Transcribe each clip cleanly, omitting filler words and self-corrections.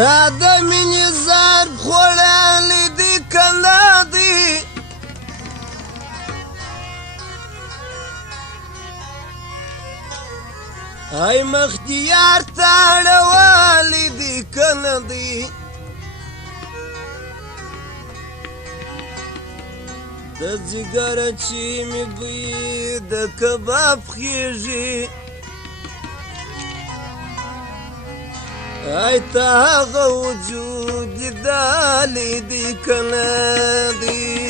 آدمی زرد خوړلی دی کنه دی ای مختیار تاړوالی دی کنه دی د ځیګر چې مې بوی د کباب خیږي ای تا هغه وجود لیدلی دی کنه دی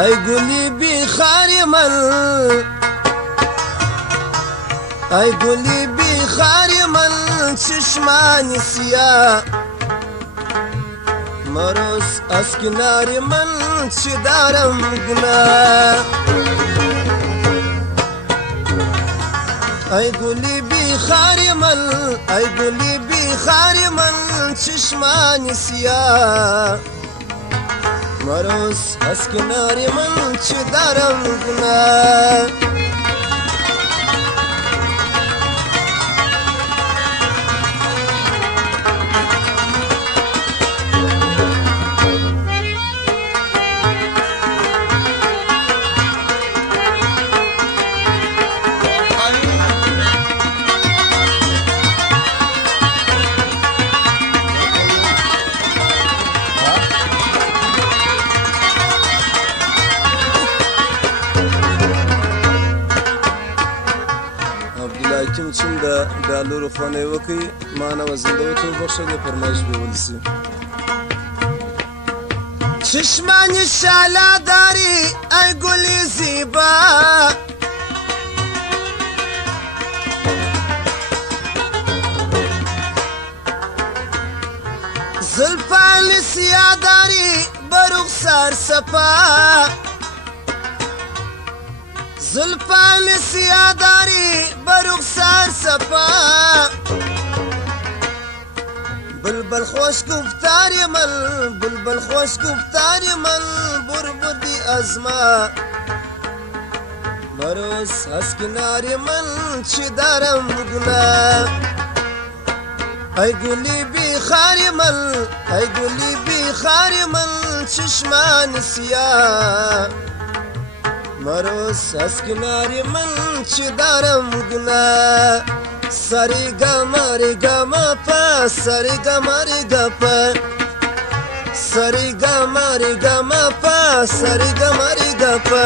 ای گلی بی خاری من ای گلی بی خاری من چشمانی سیاه مروز از کناری من چی دارم گناه ای گلی بی خاری من ای گلی بی خاری من چشمانی سیاه مروز از کناری من چی دارم گناه حاکم چین د لورو خونه وکي معنا وزنده تو بخښه د فرمایش به ولسی چشمانی شالا داری ای گلی زیبا زلفان سیاه داری برخسار سپا زلفان سیاه داری برخسار سپا بلبل خوش گفتاری من بلبل خوش گفتاری من بربر دی ازما مروز از کناری من چی دارم گناه ای گلی بی خاری من ای گلی بی خاری من چشمان سیاه مروز از کناری من چی دارم گناه سری گما ری گما پا سری گما ری گپا سری گما ری گما پا سری گما ری گپا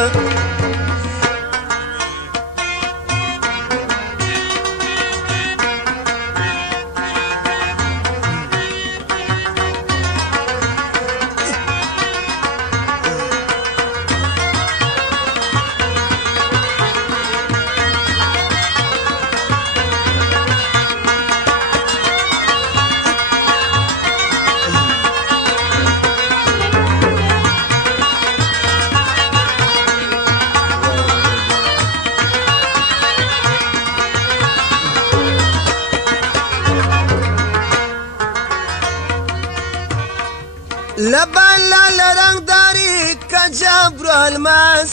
لبان لال رنگ داری کجابر الماس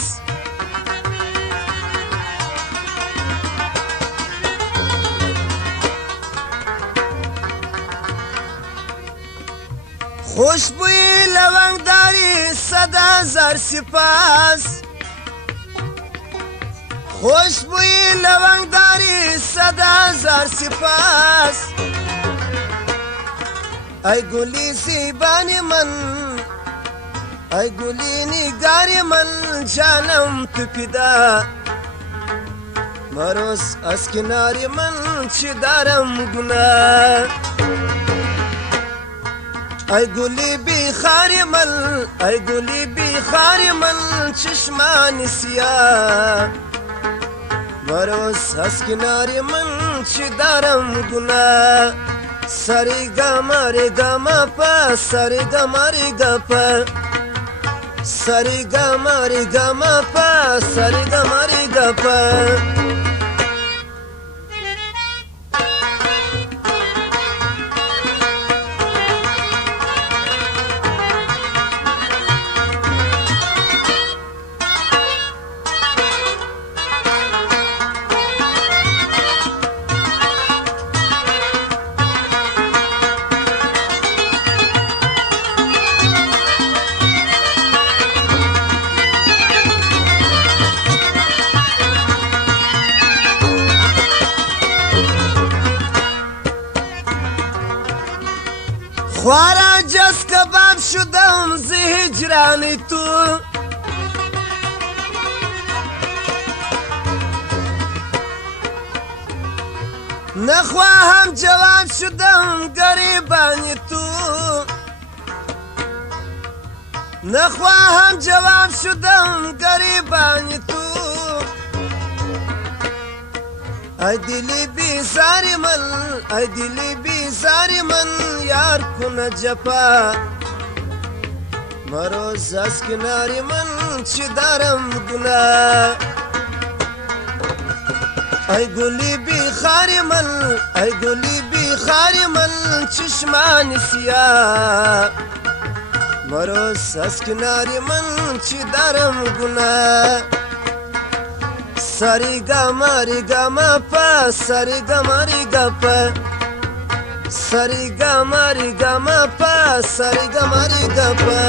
خوشبوی لونگ داری 100,000 سپاس خوشبوی لونگ داری 100,000 سپاس ای گلی زیبانی من ای گلی نگاری من جانم تو پیدا مروز از کناری من چی دارم گناه ای گلی بی خاری من ای گلی بی خاری من چشمان سیاه مروز از کناری من چی دارم گناه سری گما ری گما پا سری گما ری گپا سری گما ری گما پا سری گما ری گپا خوارا جز کباب شدم ز هجران تو نخواهم جواب شدم گریبان تو نخواهم جواب شدم گریبان تو ای دلی بیزاری من ای دلی بیزاری من یار کن جفا مروز از کناری من چی دارم گناه ای گلی بی خاری من ای گلی بی خاری من چشمان سیاه مروز از کناری من چی دارم گناه ساری گما ری گما پا ساری گما ری گپا ساری گما ری گما پا ساری گما ری گپا